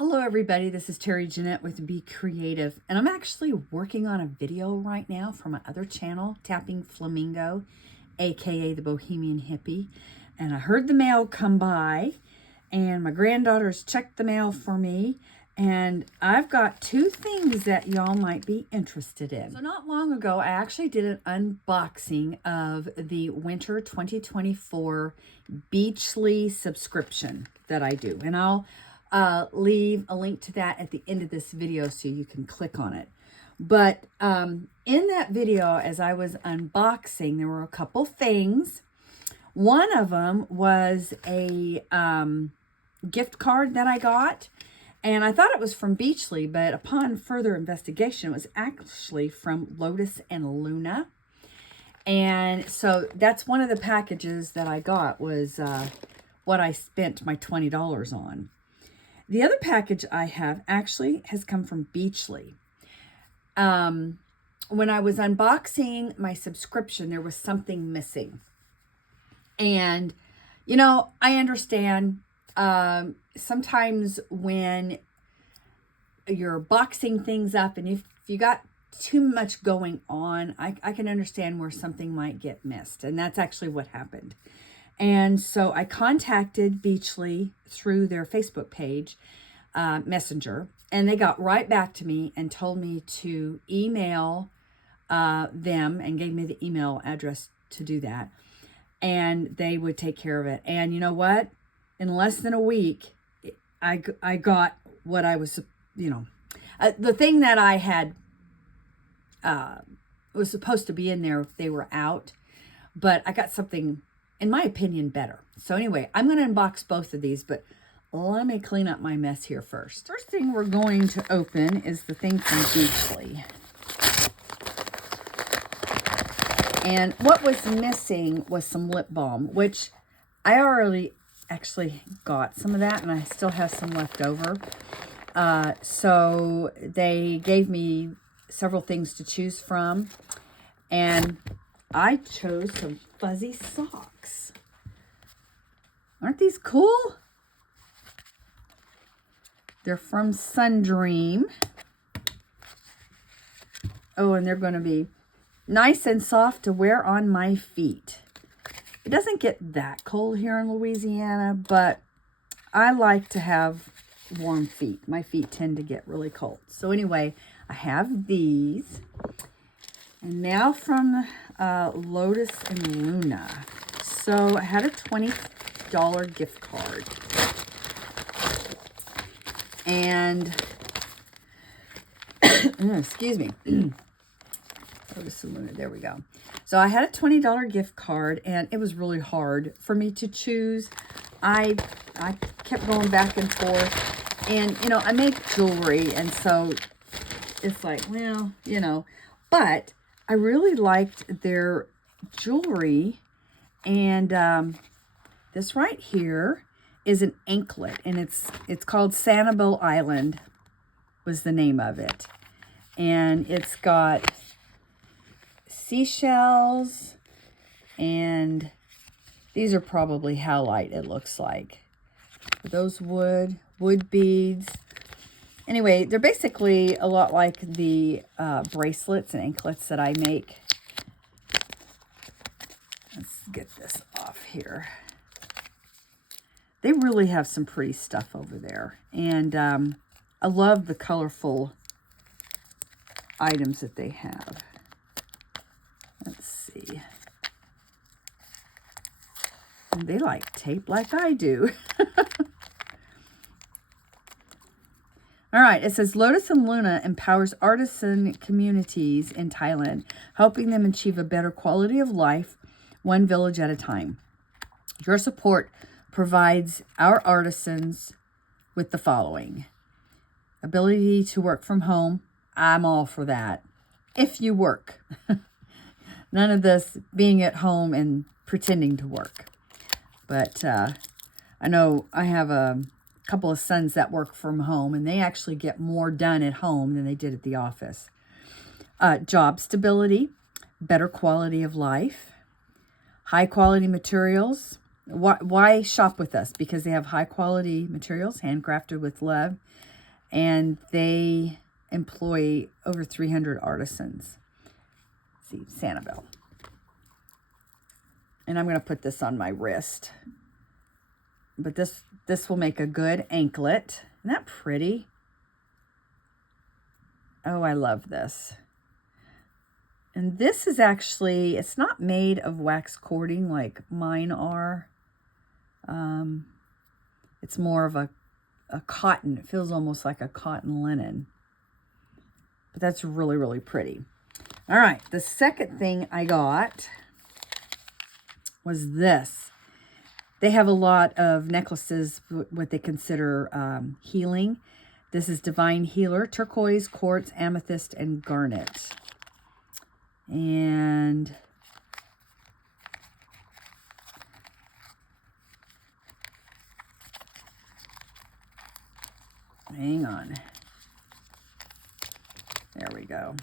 Hello everybody, this is Terry Jeanette with Be Creative, and I'm actually working on a video right now for my other channel, Tappingflamingo, aka the Bohemian Hippie. And I heard the mail come by, and my granddaughters checked the mail for me, and I've got two things that y'all might be interested in. So not long ago, I actually did an unboxing of the winter 2024 Beachy subscription that I do, and I'll leave a link to that at the end of this video so you can click on it. But in that video, as I was unboxing, there were a couple things. One of them was a gift card that I got, and I thought it was from Beachy, but upon further investigation, it was actually from Lotus and Luna. And so that's one of the packages that I got, was what I spent my $20 on. The other package I have actually has come from Beachy. When I was unboxing my subscription, there was something missing. And, you know, I understand sometimes when you're boxing things up and if you got too much going on, I can understand where something might get missed. And that's actually what happened. And so I contacted Beachy through their Facebook page, Messenger, and they got right back to me and told me to email them, and gave me the email address to do that, and they would take care of it. And you know what? In less than a week, I got what I was, the thing that I had was supposed to be in there, they were out, but I got something, in my opinion, better. So anyway, I'm going to unbox both of these, but let me clean up my mess here first. First thing we're going to open is the thing from Beachy. And what was missing was some lip balm, which I already actually got some of that, and I still have some left over. So they gave me several things to choose from, and I chose some fuzzy socks. Aren't these cool? They're from Sundream. Oh, and they're going to be nice and soft to wear on my feet. It doesn't get that cold here in Louisiana, but I like to have warm feet. My feet tend to get really cold. So anyway, I have these. And now from Lotus and Luna. So I had a $20 gift card. And, excuse me. Lotus and Luna, there we go. So I had a $20 gift card, and it was really hard for me to choose. I kept going back and forth. And, I make jewelry, and so it's like, well, but I really liked their jewelry, and this right here is an anklet, and it's called Sanibel Island was the name of it. And it's got seashells, and these are probably halite, it looks like. Those wood beads. Anyway, they're basically a lot like the bracelets and anklets that I make. Let's get this off here. They really have some pretty stuff over there. And I love the colorful items that they have. Let's see. And they like tape like I do. All right, it says Lotus and Luna empowers artisan communities in Thailand, helping them achieve a better quality of life, one village at a time. Your support provides our artisans with the following: ability to work from home. I'm all for that. If you work. None of this being at home and pretending to work. But I know I have a couple of sons that work from home, and they actually get more done at home than they did at the office. Job stability, better quality of life, high quality materials, Why shop with us? Because they have high quality materials, handcrafted with love, and they employ over 300 artisans. Let's see, Sanibel. And I'm going to put this on my wrist. But this will make a good anklet. Isn't that pretty? Oh, I love this. And this is actually, it's not made of wax cording like mine are. It's more of a cotton. It feels almost like a cotton linen. But that's really, really pretty. All right, the second thing I got was this. They have a lot of necklaces, what they consider healing. This is Divine Healer, turquoise, quartz, amethyst, and garnet. And hang on. There we go.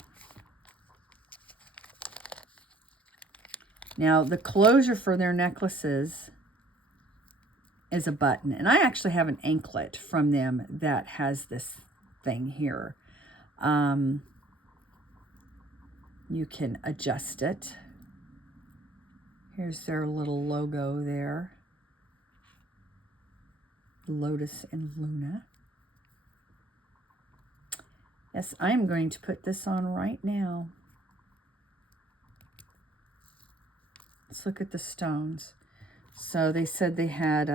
Now, the closure for their necklaces is a button. And I actually have an anklet from them that has this thing here. You can adjust it. Here's their little logo there. Lotus and Luna. Yes, I'm going to put this on right now. Let's look at the stones. So they said they had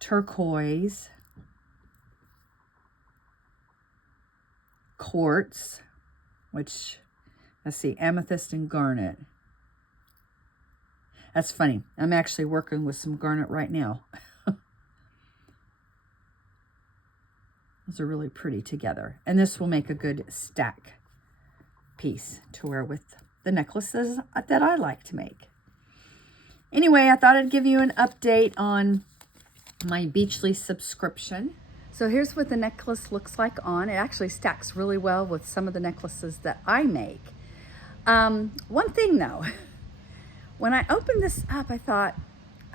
turquoise, quartz, which, let's see, amethyst and garnet. That's funny. I'm actually working with some garnet right now. Those are really pretty together. And this will make a good stack piece to wear with the necklaces that I like to make. Anyway, I thought I'd give you an update on my Beachly subscription. So here's what the necklace looks like on. It actually stacks really well with some of the necklaces that I make. One thing though, when I opened this up, I thought,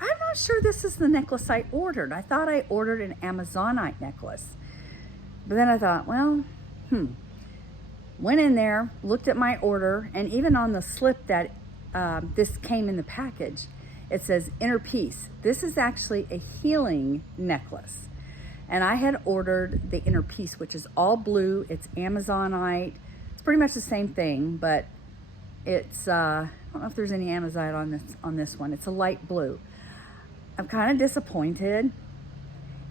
I'm not sure this is the necklace I ordered. I thought I ordered an Amazonite necklace. But then I thought, well, went in there, looked at my order, and even on the slip that this came in the package, it says inner peace. This is actually a healing necklace. And I had ordered the inner peace, which is all blue. It's Amazonite. It's pretty much the same thing, but it's, I don't know if there's any Amazonite on this one. It's a light blue. I'm kind of disappointed.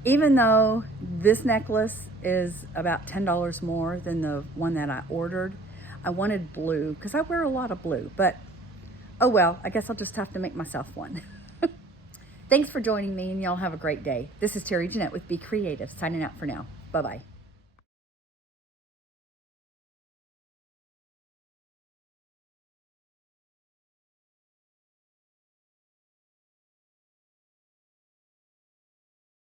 Even though this necklace is about $10 more than the one that I ordered, I wanted blue because I wear a lot of blue. But, oh well, I guess I'll just have to make myself one. Thanks for joining me, and y'all have a great day. This is Terry Jeanette with Be Creative, signing out for now. Bye-bye.